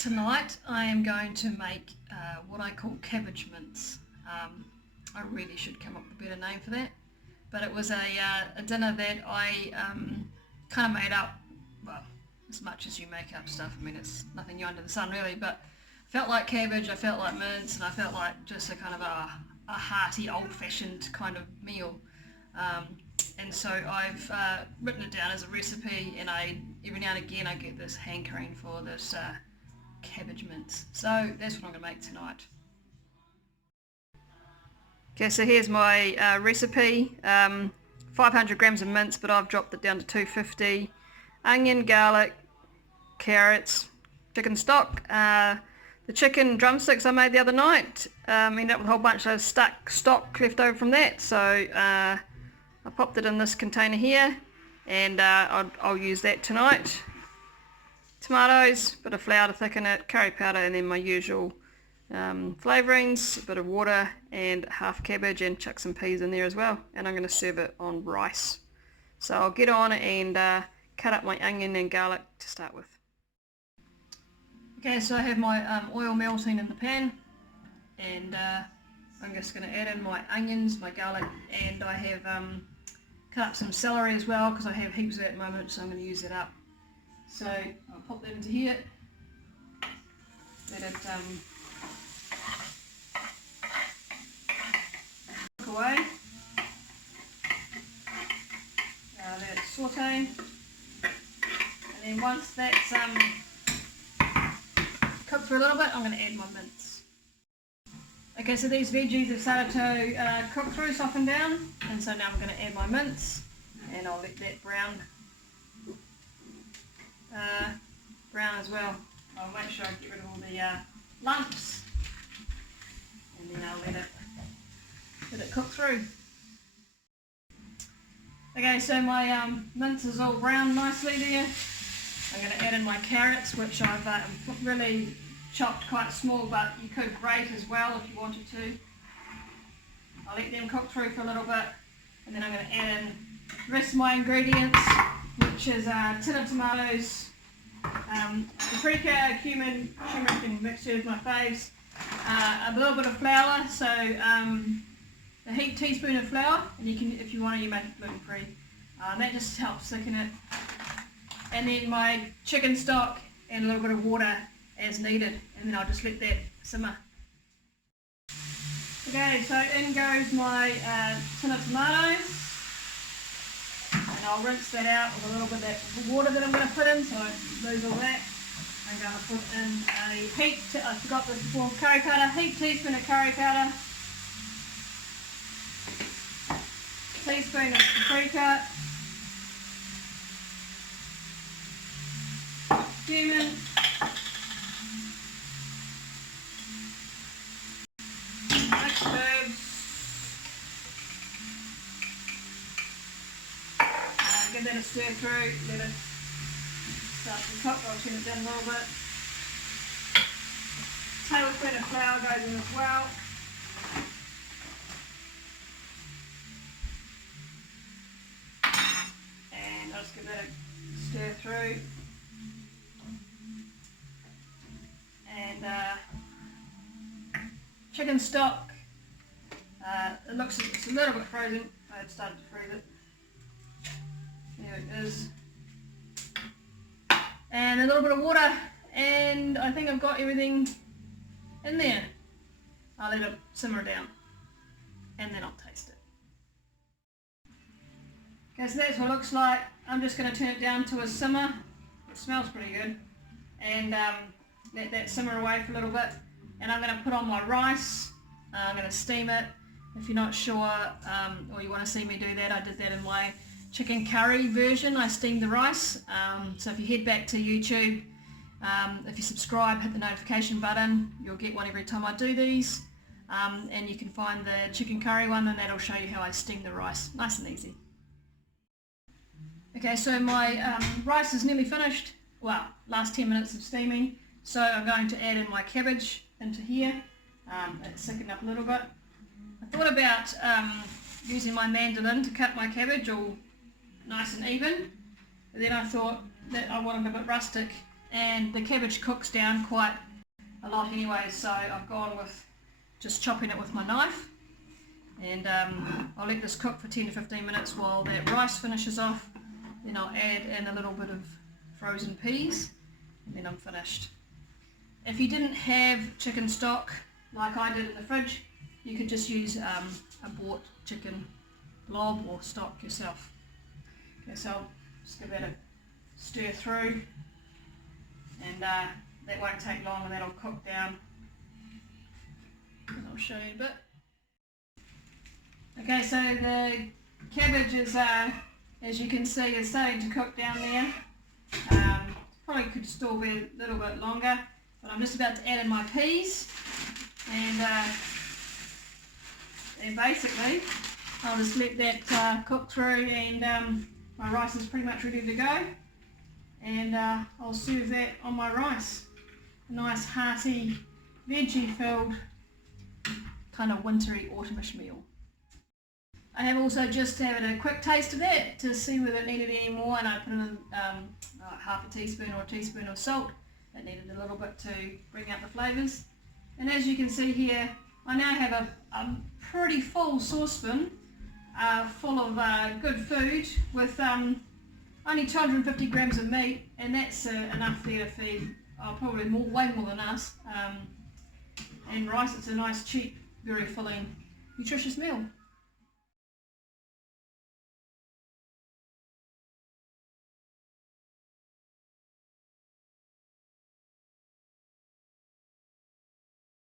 Tonight I am going to make what I call cabbage mince. I really should come up with a better name for that, but it was a dinner that I kind of made up, well, as much as you make up stuff. I mean, it's nothing new under the sun really, but I felt like cabbage, I felt like mince, and I felt like just a kind of a hearty, old-fashioned kind of meal. And so I've written it down as a recipe, and every now and again I get this hankering for this cabbage mince. So that's what I'm going to make tonight. Okay, so here's my recipe. 500 grams of mince, but I've dropped it down to 250. Onion, garlic, carrots, chicken stock. The chicken drumsticks I made the other night, ended up with a whole bunch of stock left over from that, so I popped it in this container here, and I'll use that tonight. Tomatoes, bit of flour to thicken it, curry powder, and then my usual flavourings, a bit of water, and half cabbage, and chuck some peas in there as well. And I'm going to serve it on rice. So I'll get on and cut up my onion and garlic to start with. Okay, so I have my oil melting in the pan, and I'm just going to add in my onions, my garlic, and I have cut up some celery as well because I have heaps of it at the moment, so I'm going to use that up. So I'll pop that into here, let it cook away, let it saute, and then once that's cooked for a little bit, I'm going to add my mince. Okay, so these veggies have started to cook through, soften down, and so now I'm going to add my mince, and I'll let that brown as well. I'll make sure I get rid of all the lumps, and then I'll let it cook through. Okay, so my mince is all browned nicely there. I'm going to add in my carrots, which I've really chopped quite small, but you could grate as well if you wanted to. I'll let them cook through for a little bit, and then I'm going to add in the rest of my ingredients, which is a tin of tomatoes, paprika, cumin, turmeric and mixture is my faves, a little bit of flour, so a heaped teaspoon of flour, and you can, if you want to, you make it gluten free. That just helps thicken it. And then my chicken stock and a little bit of water as needed, and then I'll just let that simmer. Okay, so in goes my tin of tomatoes, and I'll rinse that out with a little bit of that water that I'm going to put in, so I lose all that. I'm going to put in I forgot this before, curry powder, heaped teaspoon of curry powder, teaspoon of paprika, cumin, mixed herbs, give that a stir through, let it start to cook. I'll turn it down a little bit. Tablespoon of flour goes in as well. And I'll just give that a stir through. And chicken stock, it's a little bit frozen. I had started to freeze it. There it is. And a little bit of water, and I think I've got everything in there. I'll let it simmer down, and then I'll taste it. Okay, so that's what it looks like. I'm just going to turn it down to a simmer. It smells pretty good. And let that simmer away for a little bit, and I'm going to put on my rice. I'm going to steam it. If you're not sure, or you want to see me do that, I did that in my chicken curry version. I steamed the rice. So if you head back to YouTube, if you subscribe, hit the notification button, you'll get one every time I do these, and you can find the chicken curry one, and that'll show you how I steam the rice. Nice and easy. Okay, so my rice is nearly finished. Well, last 10 minutes of steaming. So I'm going to add in my cabbage into here. It's thickened up a little bit. I thought about using my mandolin to cut my cabbage all nice and even, but then I thought that I wanted a bit rustic, and the cabbage cooks down quite a lot anyway, so I've gone with just chopping it with my knife, and I'll let this cook for 10 to 15 minutes while that rice finishes off. Then I'll add in a little bit of frozen peas, and then I'm finished. If you didn't have chicken stock like I did in the fridge, you could just use a bought chicken lob or stock yourself. Okay, so I'll just give that a stir through, and that won't take long, and that'll cook down, and I'll show you a bit. Okay, so the cabbage is, as you can see, is starting to cook down there. Probably could still be a little bit longer, but I'm just about to add in my peas, and basically I'll just let that cook through, and my rice is pretty much ready to go, and I'll serve that on my rice. A nice hearty, veggie filled, kind of wintry autumnish meal. I have also just had a quick taste of that to see whether it needed any more, and I put in half a teaspoon or a teaspoon of salt. It needed a little bit to bring out the flavours. And as you can see here, I now have a pretty full saucepan full of good food with only 250 grams of meat, and that's enough there to feed probably way more than us. And rice, it's a nice, cheap, very filling, nutritious meal.